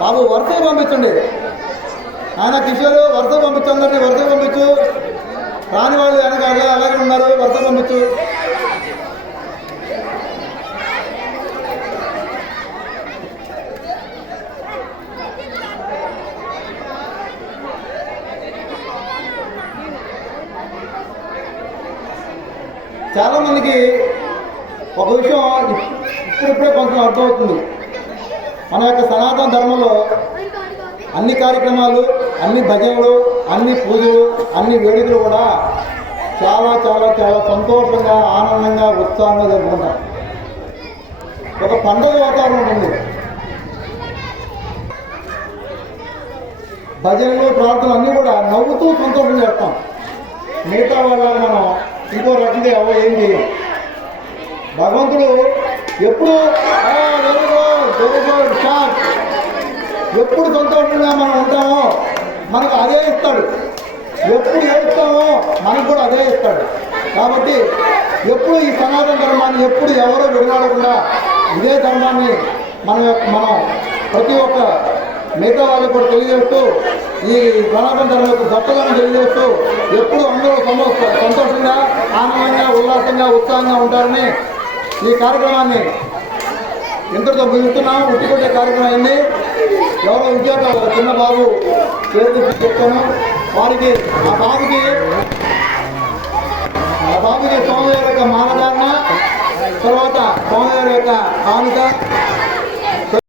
బాబు వరుసగా పంపించండి. ఆయన కిషోర్ వరుసగా పంపించండి, వరుసగా పంపించు. రాని వాళ్ళు వెనక అలాగే ఉన్నారు, వరుసగా పంపించు. చాలా మందికి ఒక విషయం ఇప్పుడిప్పుడే కొంచెం అర్థమవుతుంది. మన యొక్క సనాతన ధర్మంలో అన్ని కార్యక్రమాలు, అన్ని భజనలు, అన్ని పూజలు, అన్ని వేడుకలు కూడా చాలా చాలా చాలా సంతోషంగా, ఆనందంగా, ఉత్సాహంగా జరుపుకుంటాం. ఒక పండుగ వాతావరణం ఉంది. భజనలు, ప్రార్థనలు అన్నీ కూడా నవ్వుతూ సంతోషం చేస్తాం. మిగతా వాళ్ళ మనం ఇంకో రకంగా ఏం చేయం. భగవంతుడు ఎప్పుడు ఎప్పుడు సంతోషంగా మనం ఉంటామో మనకు అదే ఇస్తాడు. ఎప్పుడు ఏడుస్తామో మనకు కూడా అదే ఇస్తాడు. కాబట్టి ఎప్పుడు ఈ సనాతన ధర్మాన్ని ఎప్పుడు ఎవరో విడనాడకుండా ఇదే ధర్మాన్ని మనం ప్రతి ఒక్క మిగతా వాళ్ళకు కూడా తెలియజేస్తూ, ఈ సనాతన ధర్మం యొక్క గొప్పదనం తెలియజేస్తూ ఎప్పుడు అందరూ సంతోషంగా, ఆనందంగా, ఉల్లాసంగా, ఉత్సాహంగా ఉంటారని ఈ కార్యక్రమాన్ని ఇంతటితో ముగిస్తున్నాం. ఉట్టికొట్టే కార్యక్రమం అయింది. ఎవరో విద్యార్థులు చిన్న బాబు పేరు చెప్తాను. వారికి ఆ బాబుకి స్వామివారి యొక్క మాలధారణ, తర్వాత స్వామివారి యొక్క కానుక,